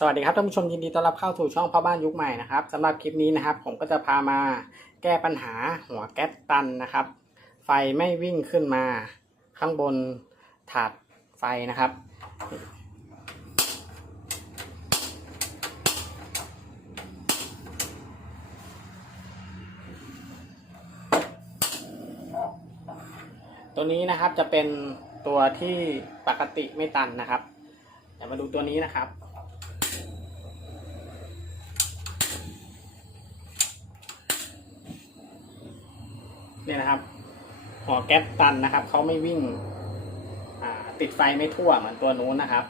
สวัสดีครับท่านผู้ชมยินดีต้อนรับเข้าสู่ช่องพ่อบ้านยุคใหม่นะครับสำหรับคลิปนี้นะครับ ผมก็จะพามาแก้ปัญหาหัวแก๊สตันนะครับ ไฟไม่วิ่งขึ้นมาข้างบนถาดไฟนะครับ ตัวนี้นะครับจะเป็นตัวที่ปกติไม่ตันนะครับเดี๋ยวมาดูตัวนี้นะครับ เนี่ยนะครับหัวแก๊สตันนะครับเขาไม่วิ่งติดไฟไม่ทั่วเหมือนตัวนู้นนะครับ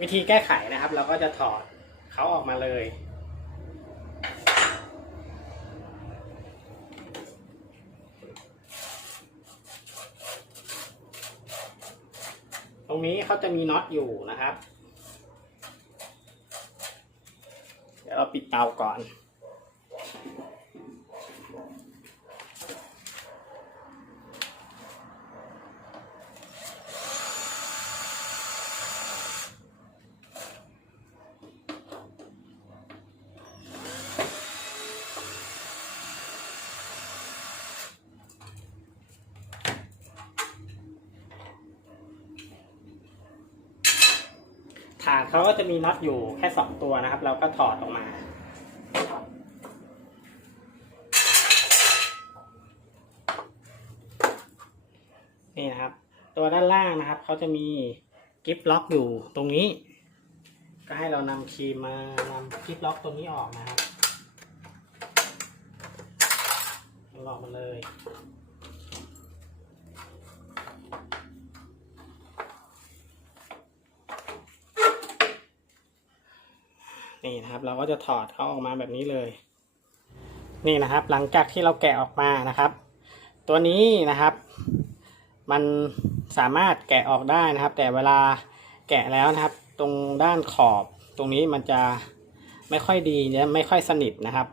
วิธีแก้ไขนะครับ เราก็จะถอดเขาออกมาเลยตรงนี้เขาจะมีน็อตอยู่นะครับ เดี๋ยวเราปิดเตาก่อน ฐานเขาก็จะมีน็อตอยู่แค่สองตัวนะครับ เราก็ถอดออกมา นี่นะครับ ตัวด้านล่างนะครับเขาจะมีกิฟล็อกอยู่ตรงนี้ ก็ให้เรานำครีมมานำกิฟล็อกตรงนี้ออกนะครับเอาออกมาเลย นี่นะครับ เราก็จะถอดเขาออกมาแบบนี้เลย นี่นะครับ หลังจากที่เราแกะออกมานะครับ ตัวนี้นะครับ มันสามารถแกะออกได้นะครับ แต่เวลาแกะแล้วนะครับ ตรงด้านขอบตรงนี้มันจะไม่ค่อยดีเนี่ยไม่ค่อยสนิทนะครับ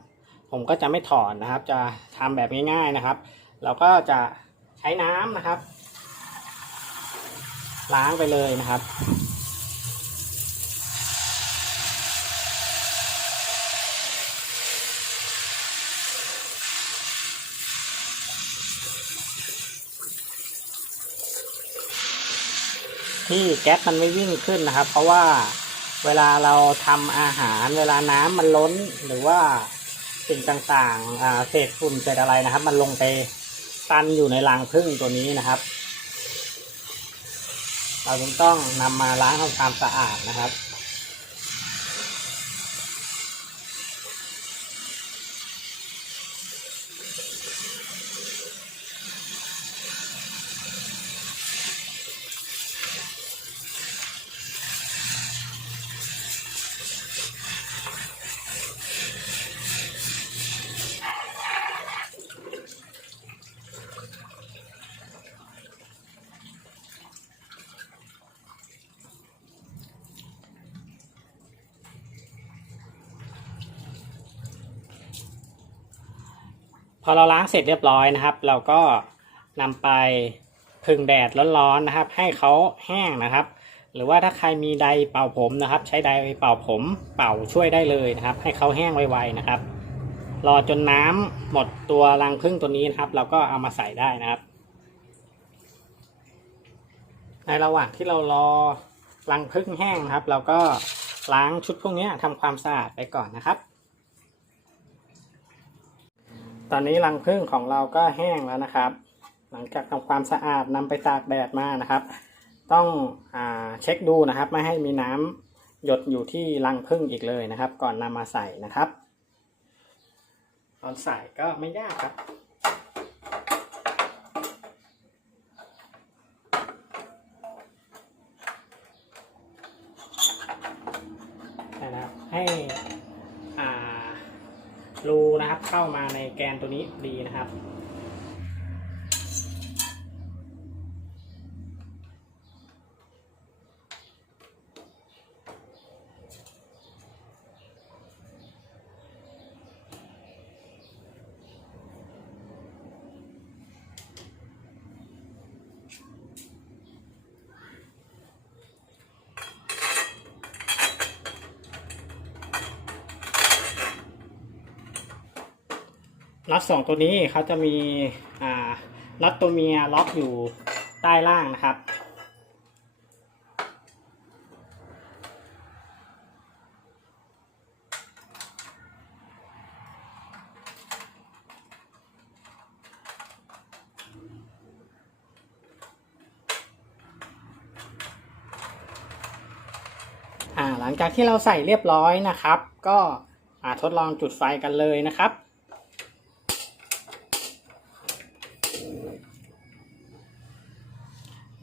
ผมก็จะไม่ถอดนะครับ จะทำแบบง่ายๆนะครับ เราก็จะใช้น้ำนะครับ ล้างไปเลยนะครับ ที่แก๊สมันไม่วิ่งขึ้นนะครับ เพราะว่าเวลาเราทำอาหาร เวลาน้ำมันล้นหรือว่าสิ่งต่างๆเศษฝุ่นเศษอะไรนะครับ มันลงไปตันอยู่ในรังผึ้งตัวนี้นะครับ เราจึงต้องนำมาล้างทำความสะอาดนะครับ พอเราล้างเสร็จเรียบร้อยนะครับ เราก็นำไปพึ่งแดดร้อนๆนะครับ ให้เขาแห้งนะครับ หรือว่าถ้าใครมีไดร์เป่าผมนะครับ ใช้ไดร์เป่าผมเป่าช่วยได้เลยนะครับ ให้เขาแห้งไวๆนะครับ รอจนน้ำหมดตัวรังผึ้งตัวนี้นะครับ เราก็เอามาใส่ได้นะครับ ในระหว่างที่เรารอรังผึ้งแห้งนะครับ เราก็ล้างชุดพวกนี้ทำความสะอาดไปก่อนนะครับ ตอนนี้รังผึ้งของเราก็แห้งแล้วนะครับ หลังจากทำความสะอาดนำไปตากแดดมานะครับ ต้องอเช็คดูนะครับ ไม่ให้มีน้ำหยดอยู่ที่รังผึ้งอีกเลยนะครับ ก่อนนำมาใส่นะครับตอนใส่ก็ไม่ยากครับให้อ่า รูนะครับเข้ามาในแกนตัวนี้ดีนะครับ น็อตสองตัวนี้เขาจะมีอ่าน็อตตัวเมียล็อกอยู่ใต้ล่างนะครับ หลังจากที่เราใส่เรียบร้อยนะครับ ก็ทดลองจุดไฟกันเลยนะครับ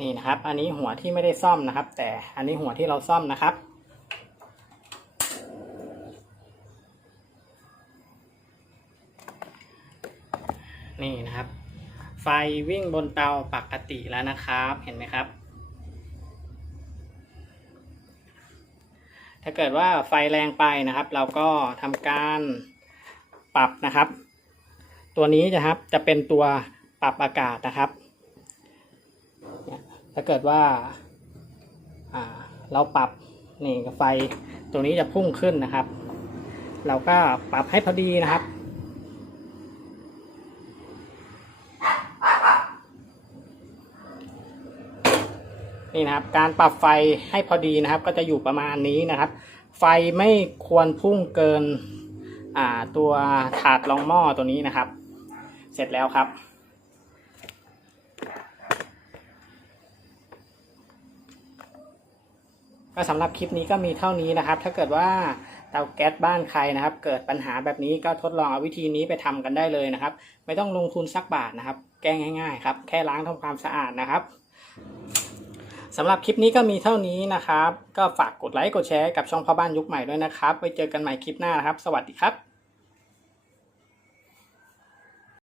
นี่นะครับ อันนี้หัวที่ไม่ได้ซ่อมนะครับ แต่อันนี้หัวที่เราซ่อมนะครับ นี่นะครับ ไฟวิ่งบนเตาปกติแล้วนะครับ เห็นไหมครับ ถ้าเกิดว่าไฟแรงไปนะครับ เราก็ทำการปรับนะครับ ตัวนี้นะครับจะเป็นตัวปรับอากาศนะครับ ถ้าเกิดว่าเราปรับนี่ไฟตัวนี้จะพุ่งขึ้นนะครับ เราก็ปรับให้พอดีนะครับ นี่นะครับ การปรับไฟให้พอดีนะครับ ก็จะอยู่ประมาณนี้นะครับ ไฟไม่ควรพุ่งเกินตัวถาดรองหม้อตัวนี้นะครับ เสร็จแล้วครับ ก็สำหรับคลิปนี้ก็มีเท่านี้นะครับ ถ้าเกิดว่าเตาแก๊สบ้านใครนะครับ เกิดปัญหาแบบนี้ก็ทดลองเอาวิธีนี้ไปทำกันได้เลยนะครับ ไม่ต้องลงทุนสักบาทนะครับ แก้ง่าย ๆ ครับ แค่ล้างทำความสะอาดนะครับสำหรับคลิปนี้ก็มีเท่านี้นะครับ ก็ฝากกดไลค์กดแชร์กับช่องพ่อบ้านยุคใหม่ด้วยนะครับไว้เจอกันใหม่คลิปหน้านะครับ สวัสดีครับ